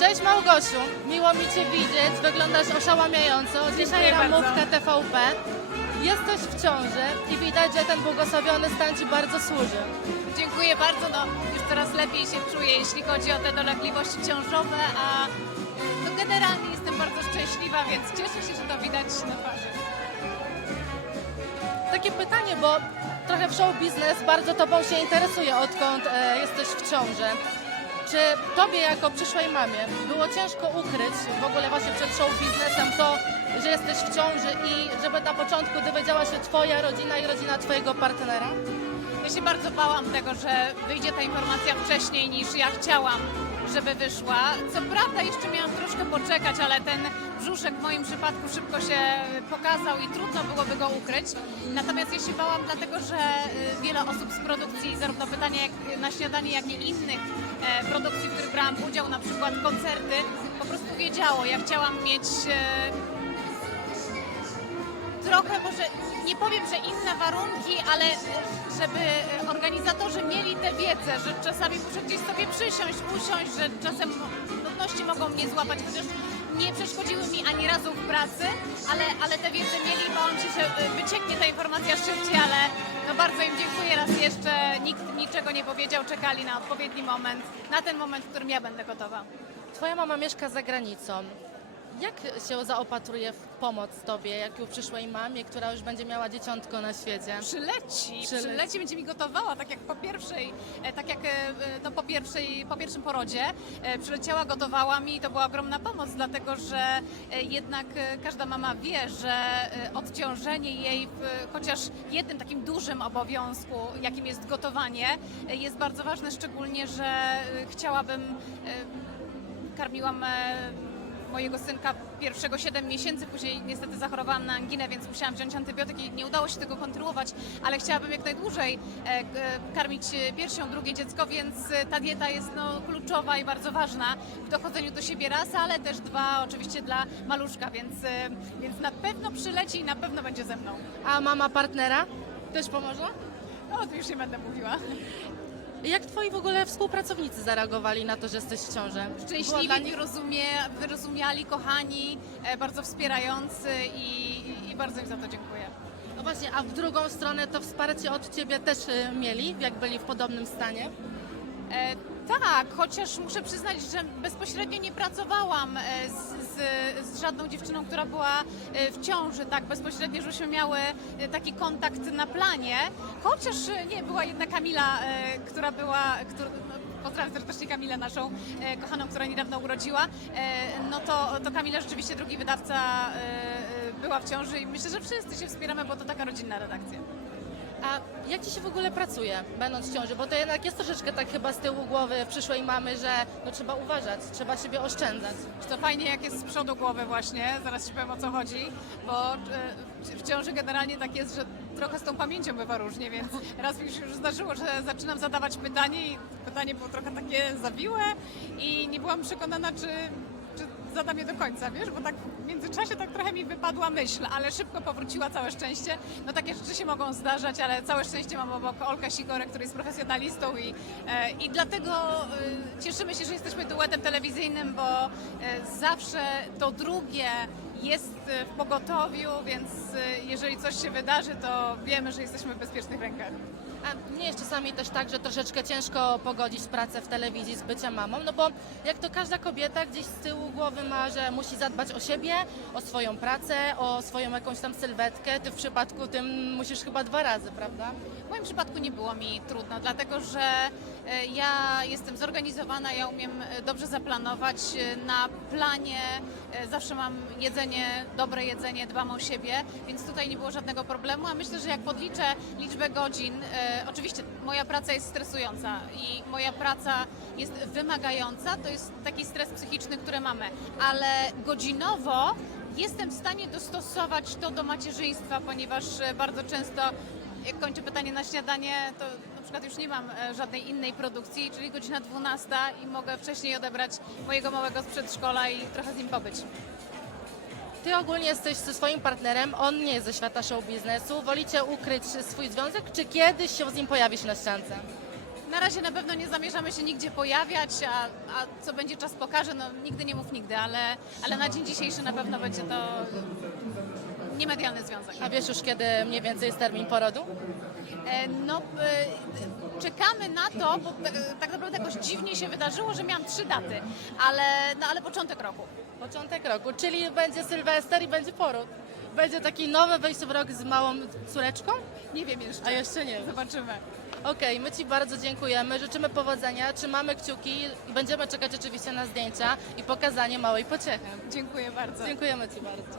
Cześć Małgosiu, miło mi Cię widzieć, wyglądasz oszałamiająco. Dzisiaj ramówka. TVP. Jesteś w ciąży i widać, że ten błogosławiony stan Ci bardzo służy. Dziękuję bardzo, no już coraz lepiej się czuję, jeśli chodzi o te dolegliwości ciążowe, a no generalnie jestem bardzo szczęśliwa, więc cieszę się, że to widać na twarzy. Takie pytanie, bo trochę w show biznes bardzo Tobą się interesuje, odkąd e, jesteś w ciąży. Czy Tobie jako przyszłej mamie było ciężko ukryć w ogóle właśnie przed show biznesem to, że jesteś w ciąży i żeby na początku dowiedziała się Twoja rodzina i rodzina Twojego partnera? Ja się bardzo bałam tego, że wyjdzie ta informacja wcześniej niż ja chciałam, żeby wyszła. Co prawda jeszcze miałam troszkę poczekać, ale ten brzuszek w moim przypadku szybko się pokazał i trudno byłoby go ukryć. Natomiast ja się bałam dlatego, że y, wiele osób z produkcji, zarówno pytania jak na śniadanie, jak i innych e, produkcji, w których brałam udział, na przykład koncerty, po prostu wiedziało. Ja chciałam mieć e, trochę może, nie powiem, że inne warunki, ale żeby organizatorzy mieli tę wiedzę, że czasami muszę gdzieś sobie przysiąść, usiąść, że czasem nudności mogą mnie złapać, chociaż nie przeszkodziły mi ani razu w pracy, ale, ale tę wiedzę mieli bałam się, że wycieknie ta informacja szybciej, ale no bardzo im dziękuję raz jeszcze. Nikt niczego nie powiedział, czekali na odpowiedni moment, na ten moment, w którym ja będę gotowa. Twoja mama mieszka za granicą. Jak się zaopatruje w pomoc Tobie, jak i przyszłej mamie, która już będzie miała dzieciątko na świecie? Przyleci, Przyleci. przyleci, będzie mi gotowała, tak jak po pierwszej, e, tak jak e, no, po, pierwszej, po pierwszym porodzie. E, Przyleciała, gotowała mi i to była ogromna pomoc, dlatego że e, jednak e, każda mama wie, że e, odciążenie jej w chociaż jednym takim dużym obowiązku, jakim jest gotowanie, e, jest bardzo ważne, szczególnie, że e, chciałabym e, karmiłam e, mojego synka pierwszego 7 miesięcy, później niestety zachorowałam na anginę, więc musiałam wziąć antybiotyki i nie udało się tego kontynuować, ale chciałabym jak najdłużej e, karmić piersią drugie dziecko, więc e, ta dieta jest no, kluczowa i bardzo ważna w dochodzeniu do siebie raz, ale też dwa oczywiście dla maluszka, więc, e, więc na pewno przyleci i na pewno będzie ze mną. A mama partnera też pomoże? No, to już nie będę mówiła. Jak Twoi w ogóle współpracownicy zareagowali na to, że jesteś w ciąży? Była dla Szczęśliwi, nich- wyrozumie, wyrozumiali, kochani, e, bardzo wspierający i, i, i bardzo im za to dziękuję. No właśnie, a w drugą stronę to wsparcie od Ciebie też y, mieli, jak byli w podobnym stanie? E, tak, chociaż muszę przyznać, że bezpośrednio nie pracowałam e, z żadną dziewczyną, która była e, w ciąży, tak bezpośrednio, żeśmy miały e, taki kontakt na planie, chociaż e, nie, była jedna Kamila, która była, która, no, pozdrawiam serdecznie Kamilę naszą e, kochaną, która niedawno urodziła, e, no to, to Kamila rzeczywiście drugi wydawca e, była w ciąży i myślę, że wszyscy się wspieramy, bo to taka rodzinna redakcja. A jak Ci się w ogóle pracuje, będąc w ciąży? Bo to jednak jest troszeczkę tak chyba z tyłu głowy przyszłej mamy, że no, trzeba uważać, trzeba siebie oszczędzać. To fajnie jak jest z przodu głowy właśnie, zaraz ci powiem o co chodzi, bo e, w ciąży generalnie tak jest, że trochę z tą pamięcią bywa różnie, więc raz mi się już zdarzyło, że zaczynam zadawać pytanie i pytanie było trochę takie zawiłe i nie byłam przekonana, czy, czy zadam je do końca, wiesz, bo tak w międzyczasie tak trochę mi wypadła myśl, ale szybko powróciła, całe szczęście. No takie rzeczy się mogą zdarzać, ale całe szczęście mam obok Olkę Sikorę, który jest profesjonalistą i, e, i dlatego e, cieszymy się, że jesteśmy duetem telewizyjnym, bo e, zawsze to drugie jest w pogotowiu, więc jeżeli coś się wydarzy, to wiemy, że jesteśmy w bezpiecznych rękach. A nie jest czasami też tak, że troszeczkę ciężko pogodzić pracę w telewizji z byciem mamą, no bo jak to każda kobieta gdzieś z tyłu głowy ma, że musi zadbać o siebie, o swoją pracę, o swoją jakąś tam sylwetkę, ty w przypadku tym musisz chyba dwa razy, prawda? W moim przypadku nie było mi trudno, dlatego że ja jestem zorganizowana, ja umiem e, dobrze zaplanować. E, Na planie e, zawsze mam jedzenie, dobre jedzenie, dbam o siebie, więc tutaj nie było żadnego problemu. A myślę, że jak podliczę liczbę godzin, e, oczywiście moja praca jest stresująca i moja praca jest wymagająca, to jest taki stres psychiczny, który mamy, ale godzinowo jestem w stanie dostosować to do macierzyństwa, ponieważ e, bardzo często jak kończę pytanie na śniadanie, to przykład już nie mam e, żadnej innej produkcji, czyli godzina 12 i mogę wcześniej odebrać mojego małego z przedszkola i trochę z nim pobyć. Ty ogólnie jesteś ze swoim partnerem, on nie jest ze świata show biznesu, wolicie ukryć swój związek, czy kiedyś się z nim pojawisz na ściance? Na razie na pewno nie zamierzamy się nigdzie pojawiać, a, a co będzie czas pokaże, no nigdy nie mów nigdy, ale, ale na dzień dzisiejszy na pewno będzie to niemedialny związek. A wiesz już, kiedy mniej więcej jest termin porodu? E, No, e, czekamy na to, bo tak, tak naprawdę jakoś dziwnie się wydarzyło, że miałam trzy daty, ale, no, ale początek roku. Początek roku, czyli będzie Sylwester i będzie poród. Będzie taki nowy wejście w rok z małą córeczką? Nie wiem jeszcze. A jeszcze nie. Zobaczymy. Okej, my Ci bardzo dziękujemy, życzymy powodzenia, trzymamy kciuki będziemy czekać oczywiście na zdjęcia i pokazanie małej pociechy. Dziękuję bardzo. Dziękujemy Ci bardzo.